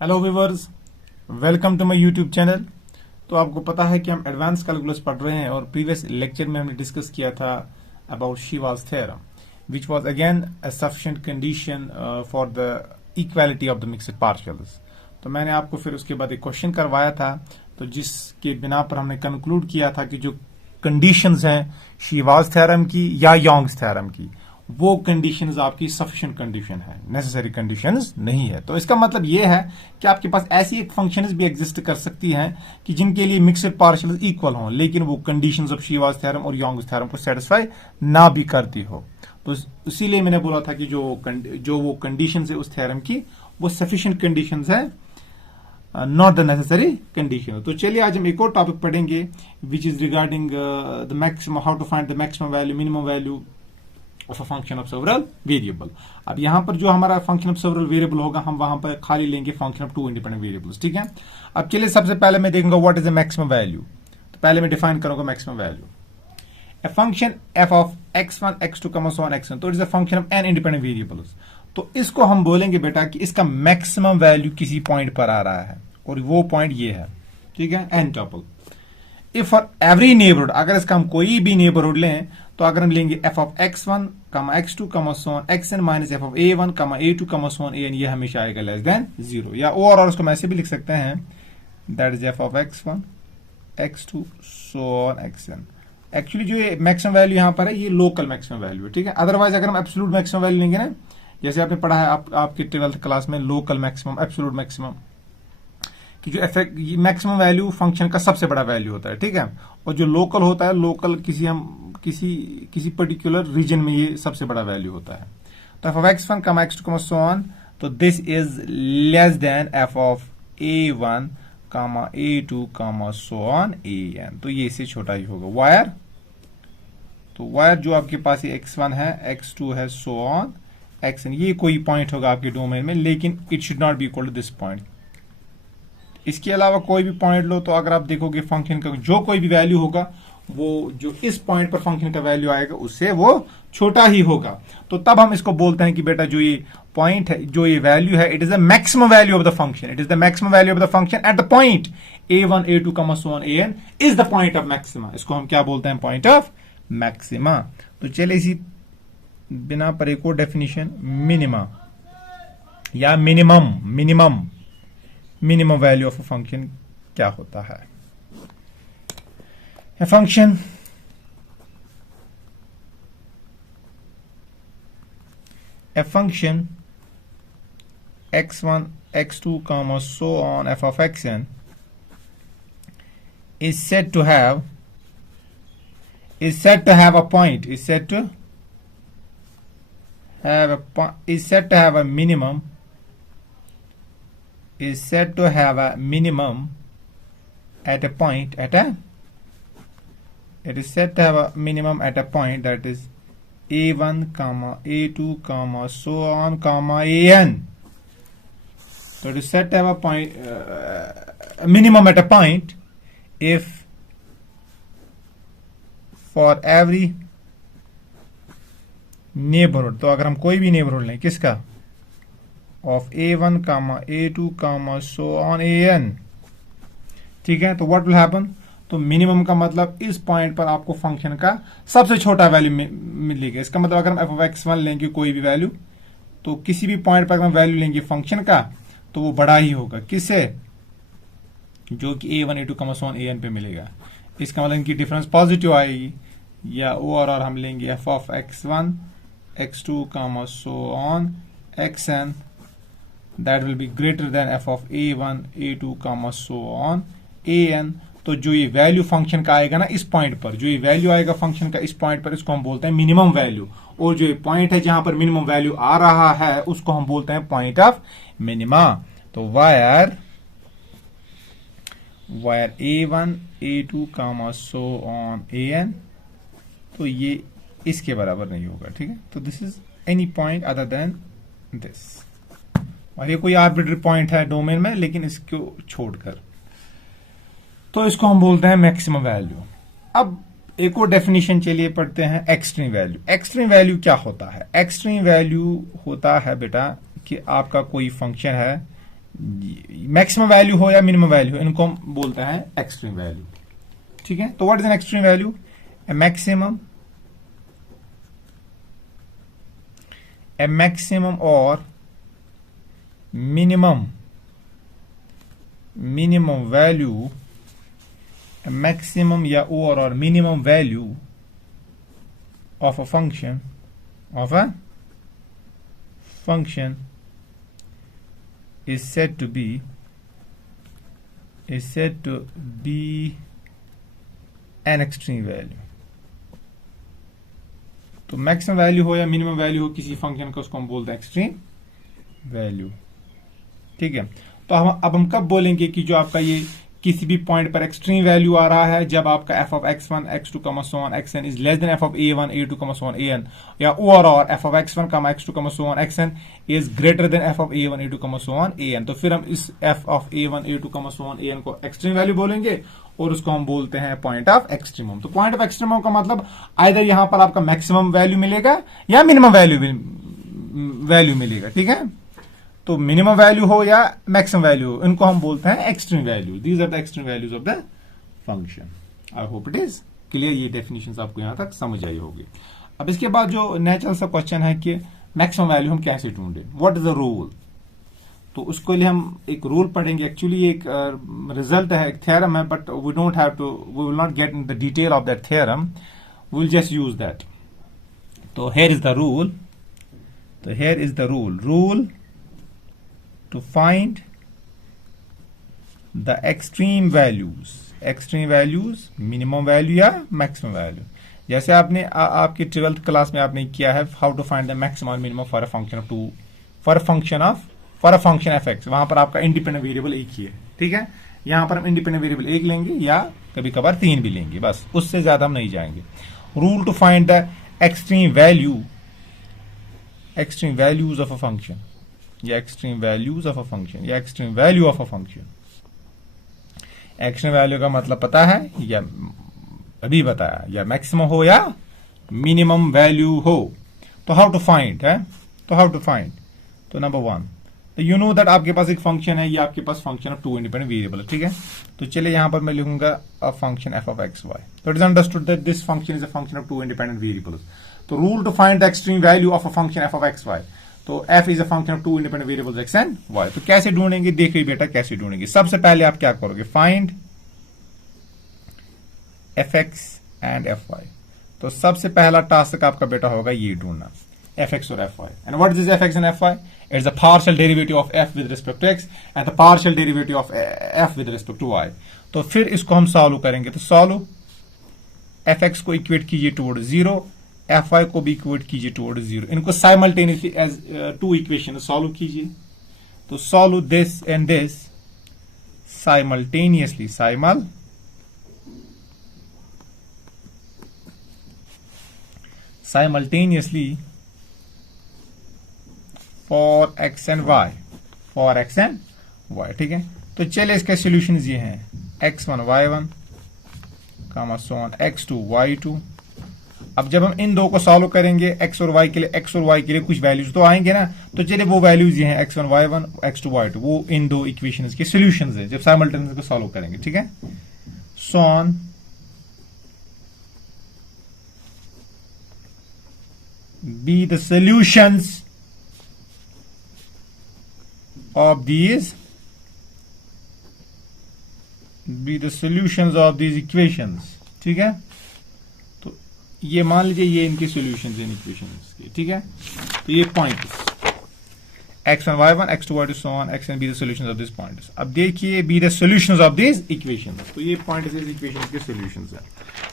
Hello viewers, welcome to my YouTube channel. तो आपको पता है कि हम एडवांस कैलकुलस पढ़ रहे हैं और प्रीवियस लेक्चर में हमने डिस्कस किया था अबाउट शीवास theorem which was again a sufficient condition for the equality of the mixed partials. तो मैंने आपको फिर उसके बाद एक क्वेश्चन करवाया था, तो जिसके बिना पर हमने कंक्लूड किया था कि जो कंडीशंस हैं शीवास थ्योरम की या योंग्स थ्योरम की, वो कंडीशंस आपकी सफिशिएंट कंडीशन है, नेसेसरी कंडीशंस नहीं है। तो इसका मतलब ये है कि आपके पास ऐसी एक फंक्शंस भी एग्जिस्ट कर सकती हैं कि जिनके लिए मिक्स्ड पार्शियल्स इक्वल हों, लेकिन वो कंडीशंस ऑफ शीवास थ्योरम और योंग्स थ्योरम को सेटिस्फाई ना भी करती हो। तो इसीलिए मैंने बोला था कि जो वो कंडीशंस है उस थ्योरम की, वो सफिशिएंट कंडीशंस है, नॉट द नेसेसरी कंडीशन। तो चलिए आज हम एक और टॉपिक पढ़ेंगे which is regarding the maximum, how to find the maximum value, minimum value of a function of several variable. अब यहां पर जो हमारा फंक्शन ऑफ सेवरल वेरिएबल होगा, हम वहां पर खाली लेंगे function of two independent variables. ठीक है। अब चलिए सबसे पहले मैं देखूंगा what is the maximum value. तो पहले मैं डिफाइन करूंगा maximum value. A function f of x1, x2, so on, xn, तो it is a function of n independent variables. तो इसको हम बोलेंगे बेटा कि इसका मैक्सिमम वैल्यू किसी पॉइंट पर आ रहा है और वो पॉइंट ये है। ठीक है, n tuple. If for every neighbourhood, अगर इसका हम कोई भी नेबरहुड लें, तो अगर हम लेंगे f of x1, x2, so on, xn minus f of a1, a2, so on, an, ये हमेशा आएगा लेस देन 0। या और उसको हम ऐसे भी लिख सकते हैं, that is f of x1, x2, so on, xn। Actually जो ये मैक्सिमम वैल्यू यहां पर है, ये लोकल मैक्सिमम वैल्यू है। ठीक है। अदरवाइज अगर हम एब्सोल्यूट मैक्सिमम वैल्यू लेंगे ना, जैसे आपने पढ़ा है आपकी 12th क्लास में, लोकल मैक्सिमम, एब्सोल्यूट मैक्सिमम, कि जो इफेक्ट मैक्सिमम वैल्यू फंक्शन का सबसे बड़ा वैल्यू होता है। ठीक है। और जो लोकल होता है, लोकल किसी पर्टिकुलर रीजन में ये सबसे बड़ा वैल्यू होता है। तो F of x1, x2, so on, तो this is less then F of a1, a2, so on, an। तो ये इससे छोटा ही होगा। वायर, तो वायर जो आपके पास ये x1 है, x2 है, so on, xn, ये कोई पॉइंट होगा आपके डोमेन में, लेकिन it should not be equal to this point. इसके अलावा कोई भी पॉइंट लो, तो अगर आप देखोगे फंक्शन का जो कोई भी वैल्यू होगा, वो जो इस पॉइंट पर फंक्शन का वैल्यू आएगा उससे वो छोटा ही होगा। तो तब हम इसको बोलते हैं कि बेटा जो ये पॉइंट है, जो ये वैल्यू है, it is the maximum value of the function. It is the maximum value of the function at the point a1, a2, so on, an is the point of maxima. इसको हम क्या बोलते हैं? Point of maxima. तो चलिए इसी बिना पर एक और डेफिनेशन, मिनिमा या minimum value of a function क्या होता है? A function x1, x2, so on, f of xn is said to have a point, is said to have a minimum, at a point, it is said to have a minimum at a point, that is a1, a2, so on, an. So it is said to have a point, a minimum at a point if for every neighborhood, तो अगर हम कोई भी neighborhood लें, किसका? of a1, a2, so on, an। ठीक है। तो what will happen? तो मिनिमम का मतलब इस पॉइंट पर आपको फंक्शन का सबसे छोटा वैल्यू मिलेगा। इसका मतलब अगर हम एफ ऑफ x1 लेंगे कोई भी वैल्यू, तो किसी भी पॉइंट पर अगर हम वैल्यू लेंगे फंक्शन का, तो वो बड़ा ही होगा। किससे? जो कि a1, a2, so on, an पे मिलेगा। इसका मतलब इनकी डिफरेंस पॉजिटिव आएगी। या ओवरऑल हम लेंगे F of x1, x2, so on, xn, that will be greater than F of a1, a2, so on, an। तो जो ये वैल्यू फंक्शन का आएगा ना इस पॉइंट पर, जो ये वैल्यू आएगा फंक्शन का इस पॉइंट पर, इसको हम बोलते हैं मिनिमम वैल्यू। और जो ये पॉइंट है जहां पर मिनिमम वैल्यू आ रहा है, उसको हम बोलते हैं पॉइंट ऑफ मिनिमा। तो wire a1, a2, so on, an, तो ये इसके बराबर नहीं होगा। ठीक है। तो this is any point other than this, और ये कोई आर्बिट्री पॉइंट है डोमेन में, लेकिन इसको छोड़कर, तो इसको हम बोलते हैं मैक्सिमम वैल्यू। अब एक और डेफिनेशन चलिए पढ़ते हैं, एक्सट्रीम वैल्यू। एक्सट्रीम वैल्यू क्या होता है? एक्सट्रीम वैल्यू होता है बेटा कि आपका कोई फंक्शन है मैक्सिमम वैल्यू हो या मिनिमम वैल्यू हो, इनको हम बोलते हैं एक्सट्रीम वैल्यू। ठीक है, तो what is an extreme value? A maximum और minimum value, a maximum या or minimum value of a function is said to be an extreme value। तो मैक्सिमम वैल्यू हो या मिनिमम वैल्यू हो किसी फंक्शन का, उसको हम बोलते हैं एक्सट्रीम वैल्यू। ठीक है, तो अब हम कब बोलेंगे कि जो आपका ये किसी भी पॉइंट पर एक्सट्रीम वैल्यू आ रहा है, जब आपका f of x1 x2 so on xn is less than f of a1 a2 so on an, या और f of x1 x2 so on xn is greater than f of a1 a2 so on an। तो फिर हम इस f of a1 a2 so on an को extreme value बोलेंगे और उसको हम बोलते हैं पॉइंट ऑफ एक्सट्रीमम। तो पॉइंट ऑफ एक्सट्रीमम का मतलब आइदर यहां पर आपका मैक्सिमम वैल्यू मिलेगा या मिनिमम वैल्यू मिलेगा। ठीक है, तो मिनिमम वैल्यू हो या मैक्सिमम वैल्यू हो, इनको हम बोलते हैं extreme value. These are the extreme values of the function. I hope it is clear, ये डेफिनेशन आपको यहां तक समझ आई होगी। अब इसके बाद जो नेचुरल सा क्वेश्चन है कि मैक्सिमम वैल्यू हम कैसे ढूंढे, व्हाट इज द रूल? तो उसके लिए हम एक रूल पढ़ेंगे। एक्चुअली एक रिजल्ट है, एक थ्योरम है, but we don't have to, we will not get in the detail of that theorem, we will just use that. तो here is the rule, rule to find the extreme values, minimum value या maximum value। जैसे आपने आपकी 12th class में आपने किया है how to find the maximum और minimum for a function f x, वहां पर आपका इंडिपेंडेंट वेरिएबल एक ही है। ठीक है, यहां पर हम इंडिपेंडेंट वेरिएबल एक लेंगे या कभी कभार 3 भी लेंगे, बस उससे ज्यादा हम नहीं जाएंगे। Rule to find the extreme values of a function या extreme values of a function या extreme value of a function. Extreme value का मतलब पता है या अभी बताया, या मैक्सिमम हो या मिनिमम वैल्यू हो। तो हाउ टू फाइंड है, तो नंबर 1, तो यू नो दैट आपके पास एक फंक्शन है, ये आपके पास फंक्शन ऑफ 2 इंडिपेंडेंट वेरिएबल है। ठीक है, तो चलिए यहां पर मैं लिखूंगा a function f of x y। तो it is understood that this function is a function of 2 independent variables. तो rule to find the extreme value of a function f of x y, तो f is a function of 2 independent variables x and y। तो कैसे ढूंढेंगे, देखिए बेटा कैसे ढूंढेंगे। सबसे पहले आप क्या करोगे, फाइंड fx एंड fy। तो सबसे पहला टास्क आपका बेटा होगा ये ढूंढना fx और fy। And what is fx and fy? It's the partial derivative of f with respect to x and the partial derivative of f with respect to y। तो फिर इसको हम सॉल्व करेंगे। तो सॉल्व fx को equate कीजिए toward 0, fy को भी इक्वेट कीजिए टुवर्ड 0। इनको साइमल्टेनियसली एज 2 इक्वेशन सॉल्व कीजिए। तो solve this and this simultaneously, for x and y, ठीक है। तो चलिए इसके सॉल्यूशंस ये हैं, x1 y1 so on x2 y2। अब जब हम इन दो को सॉल्व करेंगे x और y के लिए कुछ वैल्यूज तो आएंगे ना। तो चलिए वो वैल्यूज ये हैं x1 y1 x2 y2, वो इन दो इक्वेशंस के सॉल्यूशंस हैं जब साइमल्टेनियसली को सॉल्व करेंगे। ठीक है, so on be the solutions of these equations। ठीक है, तो ये मान लीजिए ये इनके सॉल्यूशंस हैं इक्वेशंस के। ठीक है, तो ये points x1 y1 x2 y2 so on x and be the solutions of these points। अब देखिए be the solutions of these equations, तो ये पॉइंट्स इस इक्वेशंस के सॉल्यूशंस हैं।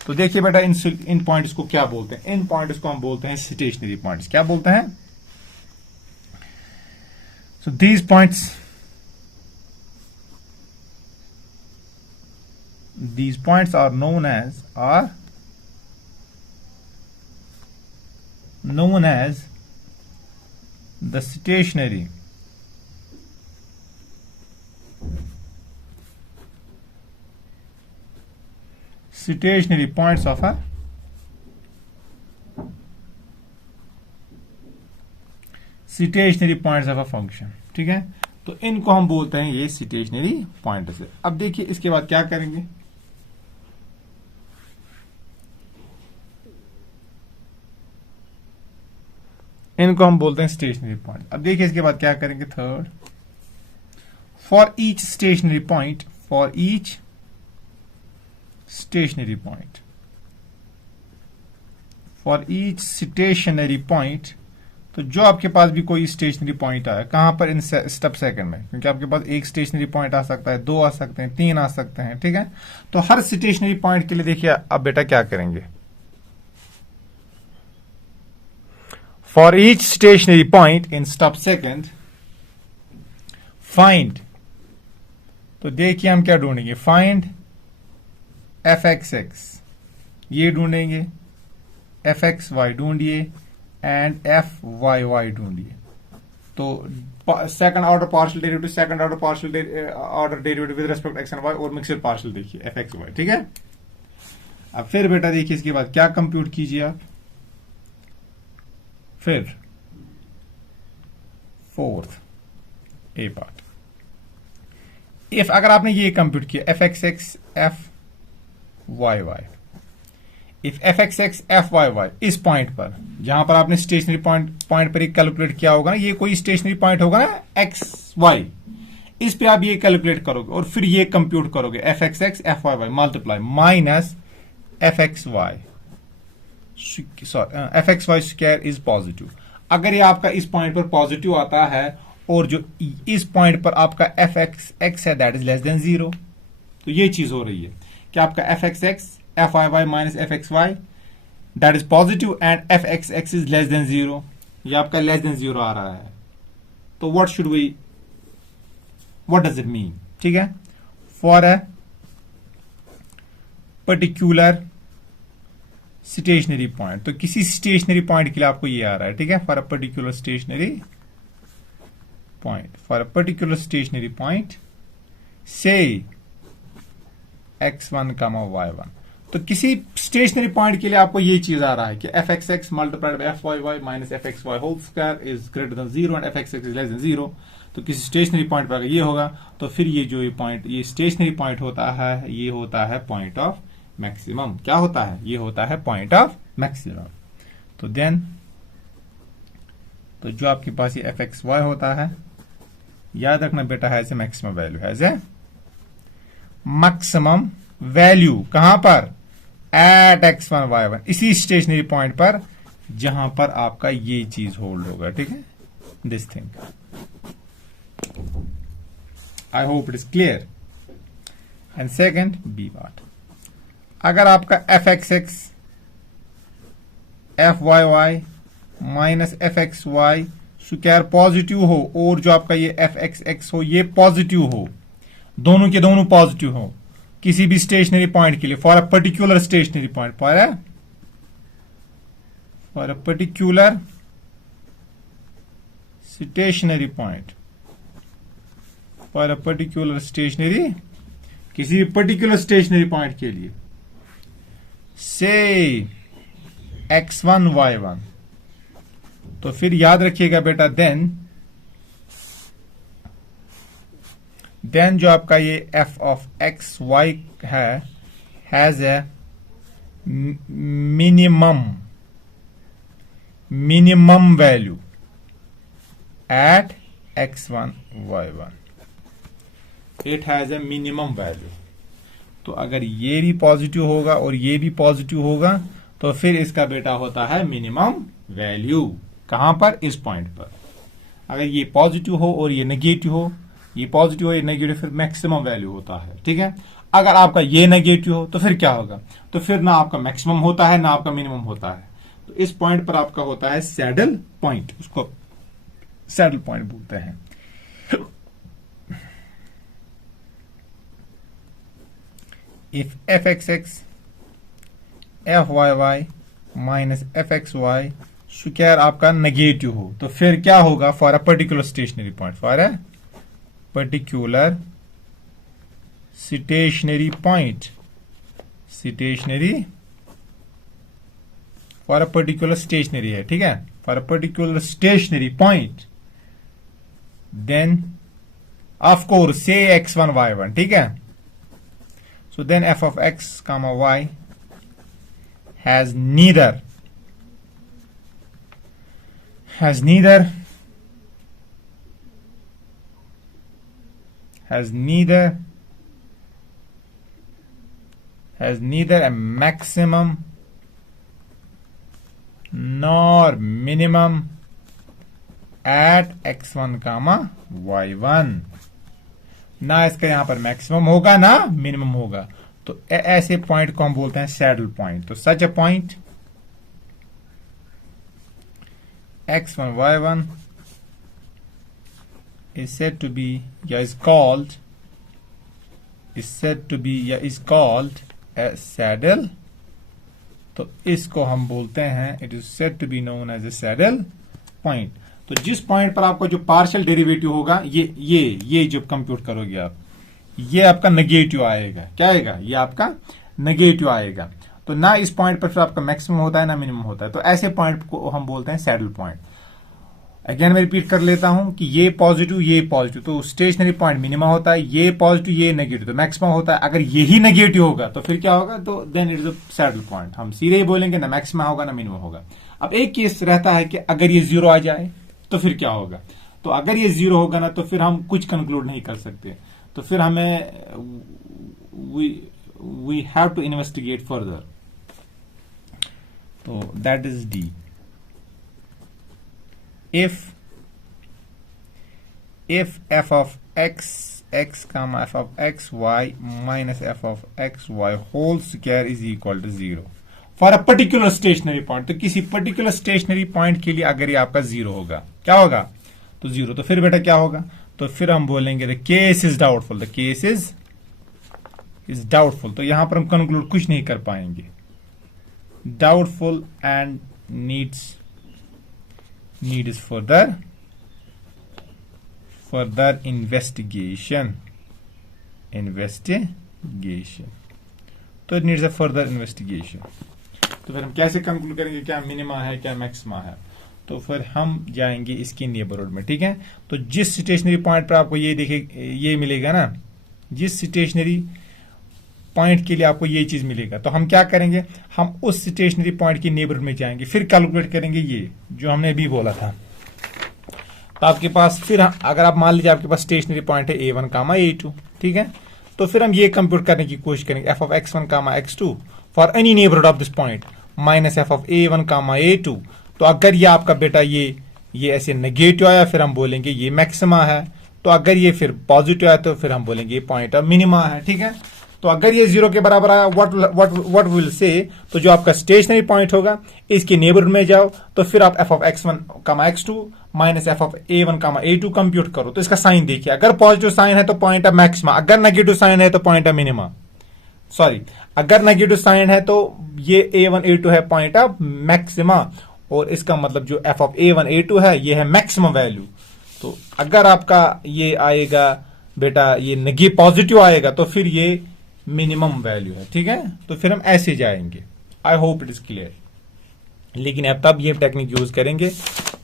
तो देखिए बेटा इन पॉइंट्स को क्या बोलते हैं, इन पॉइंट्स को हम बोलते हैं स्टेशनरी पॉइंट्स। क्या बोलते हैं? So these points are known as the stationary points of a function। ठीक है, तो इनको हम बोलते हैं ये स्टेशनरी पॉइंट से। अब देखिए इसके बाद क्या करेंगे, इनको हम बोलते हैं स्टेशनरी पॉइंट। अब देखिए इसके बाद क्या करेंगे, third, for each stationery point, for each stationery point, for each stationary point, तो जो आपके पास भी कोई स्टेशनरी पॉइंट आया, कहां पर, इन स्टेप सेकंड में, क्योंकि आपके पास एक स्टेशनरी पॉइंट आ सकता है, 2 आ सकते हैं, 3 आ सकते हैं, ठीक है। तो हर स्टेशनरी पॉइंट के लिए देखिए अब बेटा क्या करेंगे, for each stationary point in step second find, तो देखिए हम क्या ढूंढेंगे, फाइंड एफ एक्स एक्स, ये ढूंढेंगे, एफ एक्स वाई ढूंढिए एंड एफ वाई वाई ढूंढिए। तो second order partial derivative, second order partial order derivative with respect x and y और मिक्सड पार्शियल देखिए एफ एक्स वाई, ठीक है। अब फिर बेटा देखिए इसके बाद क्या कंप्यूट कीजिए आप, फिर फोर्थ ए पार्ट, इफ अगर आपने ये कंप्यूट किया f x x f y y, if f x x f y y इस पॉइंट पर, जहां पर आपने स्टेशनरी पॉइंट पर एक कैलकुलेट किया होगा ना, ये कोई स्टेशनरी पॉइंट होगा ना एक्स वाई, इस पे आप ये कैलकुलेट करोगे और फिर ये कंप्यूट करोगे f x x f y y multiply minus f x y, f x y square is positive. अगर ये आपका इस पॉइंट पर पॉजिटिव आता है और जो इस पॉइंट पर आपका एफ एक्स एक्स है दैट इज लेस देन 0, तो ये चीज हो रही है कि आपका f x x f y y minus f x y that is positive and f x x is less than 0, ये आपका लेस देन 0 आ रहा है। तो व्हाट डज इट मीन, ठीक है, for a particular stationary point, तो किसी stationery point के लिए आपको ये आ रहा है, ठीक है, for a particular stationary point, for a particular stationary point से x1 कमा y1, तो किसी स्टेशनरी पॉइंट के लिए आपको ये चीज आ रहा है कि f x x multiplied by f y y minus f x y whole square is greater than 0 and f x x is less than 0। तो किसी स्टेशनरी पॉइंट पर अगर ये होगा तो फिर ये जो ये पॉइंट, ये स्टेशनरी पॉइंट होता है, ये होता है पॉइंट ऑफ मैक्सिमम। क्या होता है, ये होता है पॉइंट ऑफ मैक्सिमम। तो देन तो जो आपके पास ये एफ एक्स वाई होता है, याद रखना बेटा, has a maximum value, has a maximum value कहां पर, एट x1 y1, इसी स्टेशनरी पॉइंट पर जहां पर आपका ये चीज होल्ड होगा, ठीक है, this thing. I hope it is clear. And second b part, अगर आपका f x x f y y minus f x y square positive हो और जो आपका ये एफ एक्स एक्स हो ये पॉजिटिव हो, दोनों के दोनों पॉजिटिव हो किसी भी स्टेशनरी पॉइंट के लिए, for a particular stationary point, for a particular stationary point, for a particular stationary, किसी भी पर्टिकुलर स्टेशनरी पॉइंट के लिए, से x1 y1, तो फिर याद रखिएगा बेटा, देन जो आपका ये f ऑफ एक्स वाई है has a minimum value at x1 y1, it has a minimum value. तो अगर ये भी पॉजिटिव होगा और ये भी पॉजिटिव होगा तो फिर इसका बेटा होता है मिनिमम वैल्यू, कहां पर, इस पॉइंट पर। अगर ये पॉजिटिव हो और ये नेगेटिव हो, ये पॉजिटिव हो ये नेगेटिव, फिर मैक्सिमम वैल्यू होता है, ठीक है। अगर आपका ये नेगेटिव हो तो फिर क्या होगा, तो फिर ना आपका मैक्सिमम होता है ना आपका मिनिमम होता है। तो इस पॉइंट पर आपका होता है सैडल पॉइंट, उसको सैडल पॉइंट बोलते हैं। If f x x f y y minus f x y square आपका नेगेटिव हो तो फिर क्या होगा, for a particular stationary point, for a particular stationary point, stationary for a particular stationary है, ठीक है, for a particular stationary point, then of course से x1 y1, ठीक है। So then f of x comma y has neither a maximum nor minimum at x1 comma y1। ना इसका यहां पर मैक्सिमम होगा ना मिनिमम होगा, तो ऐसे पॉइंट को हम बोलते हैं सैडल पॉइंट। तो such a point x1 y1 is said to be is called a saddle। तो इसको हम बोलते हैं it is said to be known as a saddle point. तो जिस पॉइंट पर आपका जो पार्शियल डेरिवेटिव होगा ये जब कंप्यूट करोगे आप, ये आपका नेगेटिव आएगा। क्या आएगा? ये आपका नेगेटिव आएगा। तो ना इस पॉइंट पर फिर आपका मैक्सिमम होता है ना मिनिमम होता है। तो ऐसे पॉइंट को हम बोलते हैं सैडल पॉइंट। अगेन मैं रिपीट कर लेता हूं कि ये पॉजिटिव, तो स्टेशनरी पॉइंट मिनिमम होता है, ये पॉजिटिव ये नेगेटिव, तो मैक्सिमम होता है। अगर यही नेगेटिव होगा तो फिर क्या होगा? तो then it is a saddle point. हम सीधे ही बोलेंगे ना मैक्सिमम होगा ना मिनिमम होगा। अब एक केस रहता है कि अगर ये जीरो आ जाए तो फिर क्या होगा? तो अगर ये जीरो होगा ना तो फिर हम कुछ कंक्लूड नहीं कर सकते, तो फिर हमें we have to investigate further. तो that is D. if f of x comma f of x y minus f of x y whole square is equal to 0 for a particular stationary point. तो किसी particular stationary point के लिए अगर ये आपका zero होगा, क्या होगा? तो जीरो। तो फिर बेटा क्या होगा? तो फिर हम बोलेंगे the case is doubtful, the case is doubtful. तो यहां पर हम कंक्लूड कुछ नहीं कर पाएंगे। Doubtful and need is further investigation. तो it needs a further investigation. तो फिर हम कैसे कंक्लूड करेंगे क्या मिनिमा है क्या मैक्सिमा है? तो फिर हम जाएंगे इसकी नेबरहुड में, ठीक है। तो जिस स्टेशनरी पॉइंट पर आपको ये मिलेगा ना, जिस स्टेशनरी पॉइंट के लिए आपको ये चीज मिलेगा, तो हम क्या करेंगे? हम उस स्टेशनरी पॉइंट की नेबरहुड में जाएंगे, फिर कैलकुलेट करेंगे ये जो हमने अभी बोला था। तो आपके पास फिर अगर आप मान लीजिए आपके पास स्टेशनरी पॉइंट है A1 कामा A2, ठीक है। तो फिर हम ये कंप्यूट करने की कोशिश करेंगे f of x1 comma x2 for any neighbourhood of this point minus f of A1 comma A2। तो अगर ये आपका बेटा ये ऐसे नेगेटिव आया फिर हम बोलेंगे ये मैक्सिमा है। तो अगर ये फिर पॉजिटिव आया तो फिर हम बोलेंगे ये पॉइंट ऑफ मिनिमा है, ठीक है। तो अगर ये जीरो के बराबर आया व्हाट विल से, तो जो आपका स्टेशनरी पॉइंट होगा इसके नेबरहुड में जाओ, तो फिर आप f of x1 comma x2 minus f of A1 comma A2 compute करो। तो इसका साइन देखिए, अगर पॉजिटिव साइन है तो पॉइंट ऑफ मैक्सिमा, अगर नेगेटिव साइन है तो पॉइंट ऑफ मिनिमा। सॉरी, अगर नेगेटिव साइन है तो ये A1 A2 है पॉइंट ऑफ मैक्सिमा, और इसका मतलब जो f of A1 A2 है ये है मैक्सिमम वैल्यू। तो अगर आपका ये आएगा बेटा ये पॉजिटिव आएगा तो फिर ये मिनिमम वैल्यू है, ठीक है। तो फिर हम ऐसे जाएंगे। आई होप इट इज क्लियर। लेकिन अब तब ये टेक्निक यूज करेंगे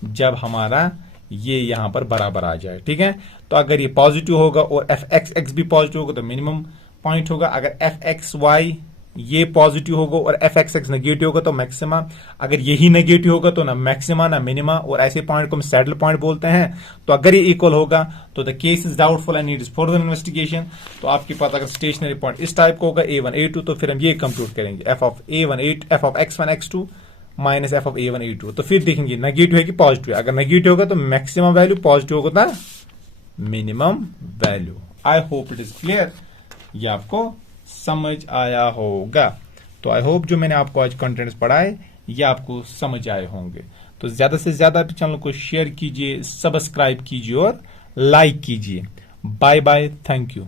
जब हमारा ये यहां पर बराबर आ जाए, ठीक है। तो अगर ये पॉजिटिव होगा और एफ एक्स एक्स भी पॉजिटिव होगा तो मिनिमम पॉइंट होगा। अगर एफ एक्स वाई ये पॉजिटिव होगा और एफ एक्स एक्स नेगेटिव होगा तो मैक्सिमा। अगर यही नेगेटिव होगा तो ना मैक्सिमा ना मिनिमा, और ऐसे पॉइंट को हम सैडल पॉइंट बोलते हैं। तो अगर ये इक्वल होगा तो the case is doubtful and needs further investigation. तो आपके पास अगर स्टेशनरी पॉइंट इस टाइप का होगा A1 A2, तो फिर हम ये कंप्यूट करेंगे f of x1 x2 minus f of A1 A2। तो फिर देखेंगे नेगेटिव है कि पॉजिटिव है। अगर नेगेटिव होगा तो मैक्सिमम वैल्यू, पॉजिटिव होगा तो minimum value. I hope it is clear. ये आपको समझ आया होगा। तो आई होप जो मैंने आपको आज कंटेंट्स पढ़ाए ये आपको समझ आए होंगे। तो ज्यादा से ज्यादा चैनल को शेयर कीजिए, सब्सक्राइब कीजिए और लाइक कीजिए। Bye bye, thank you.